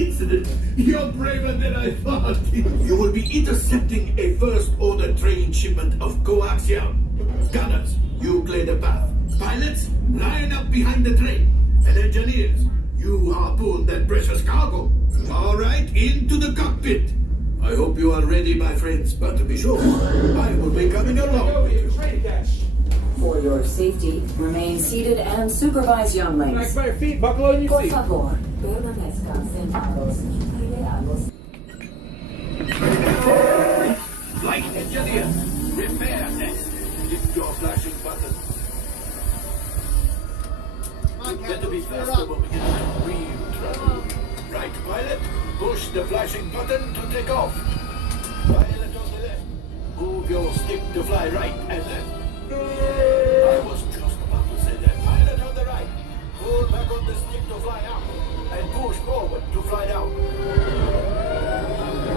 incident. You're braver than I thought. You will be intercepting a first-order train shipment of coaxium. Gunners, you clear the path. Pilots, line up behind the train. And engineers, you harpoon that precious cargo. All right, into the cockpit. I hope you are ready, my friends, but to be sure, I will be coming along with you. For your safety, remain seated and supervise younglings. Back by your feet, buckle on your Por seat. favor, permanezcan sentados y leanos. Flight engineers, repair next. Hit your flashing button. Better be faster when we get into real trouble. Right, pilot, push the flashing button to take off. Pilot on the left, move your stick to fly right and left. I was just about to say that. Pilot on the right, pull back on the stick to fly up, and push forward to fly down.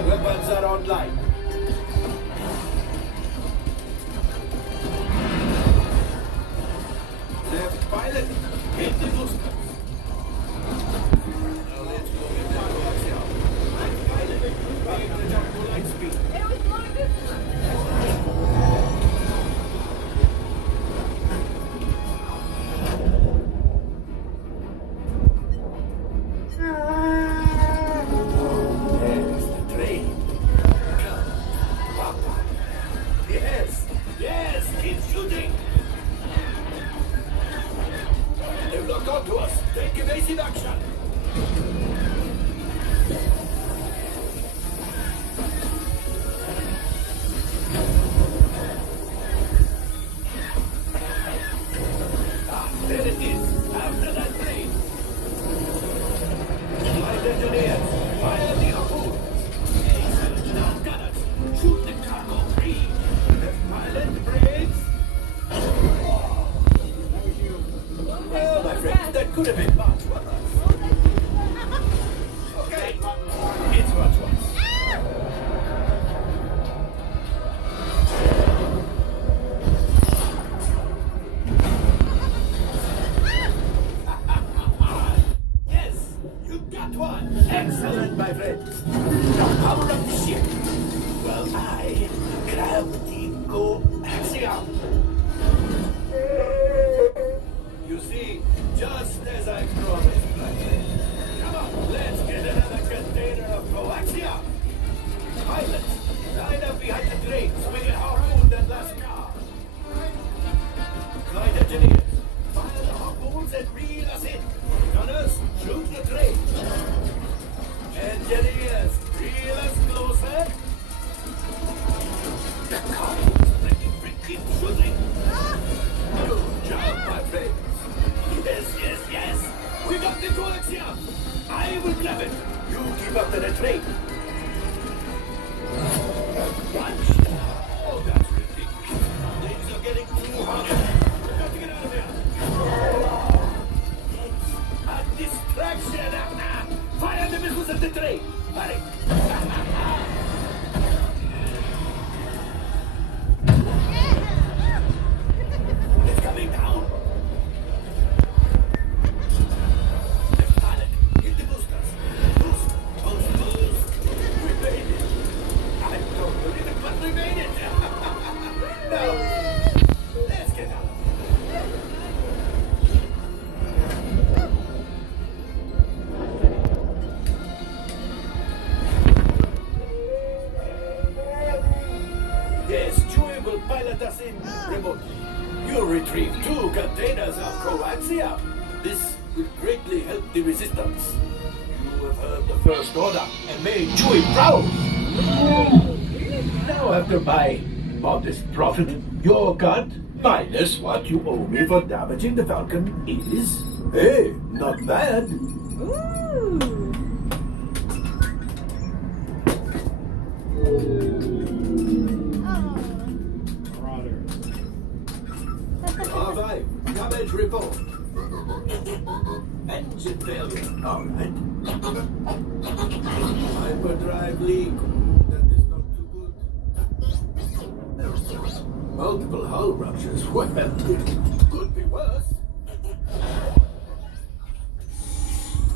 Weapons are online. Left pilot, hit the booster. Now let's go with that coaxium. Right pilot, bring the jump to light speed. There's the train. Come, Papa. Yes, keep shooting. They've locked onto us. Take evasive action. There it is. After that train. Flight engineers, fire the harpoon. Excellent. Now, gunners, shoot the cargo free. Left pilot, brakes. Oh, my friend, that could have been much worse. Okay, it's much worse. Yes, you got one. Excellent, my friend. Now power up the ship. Well, I grab the coaxium. You see, just as I promised, my friend. Come on, let's get another container of coaxium. Pilots, line up behind the train so we can harpoon that last car. Flight engineers, fire the harpoons and reel us in. Gunners, shoot the train. Engineers, reel us closer. The car is breaking, keep shooting. Good job, my friend. Yes. We got the coaxium. I will grab it. You keep up to the train. Punch. Oh, that's ridiculous. Things are getting too hot. We've got to get out of here. It's a distraction. Fire the missiles at the train. Hurry. It's coming down. Hit the boosters. Boost. We made it. I don't believe it, but we made it. Now, let's get out. Yes, Chewie will pilot us in remotely. You'll retrieve 2 containers of coaxium. This will greatly help the resistance. You have heard the first order and made Chewie proud. Now, after my modest profit, your cut minus what you owe me for damaging the Falcon is, hey, not bad. R5, damage report. Engine failure. All right. Hyperdrive leak. That is not too good. Multiple hull ruptures. Well, could be worse.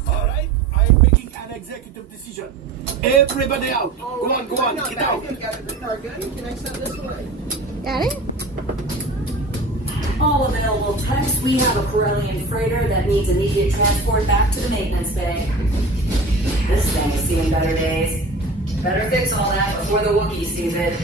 All right, I'm making an example. executive decision. Everybody out. Go on, get out. Can I send this away? Daddy? All available techs, we have a Corellian freighter that needs immediate transport back to the maintenance bay. This thing has seen better days. Better fix all that before the Wookiee sees it.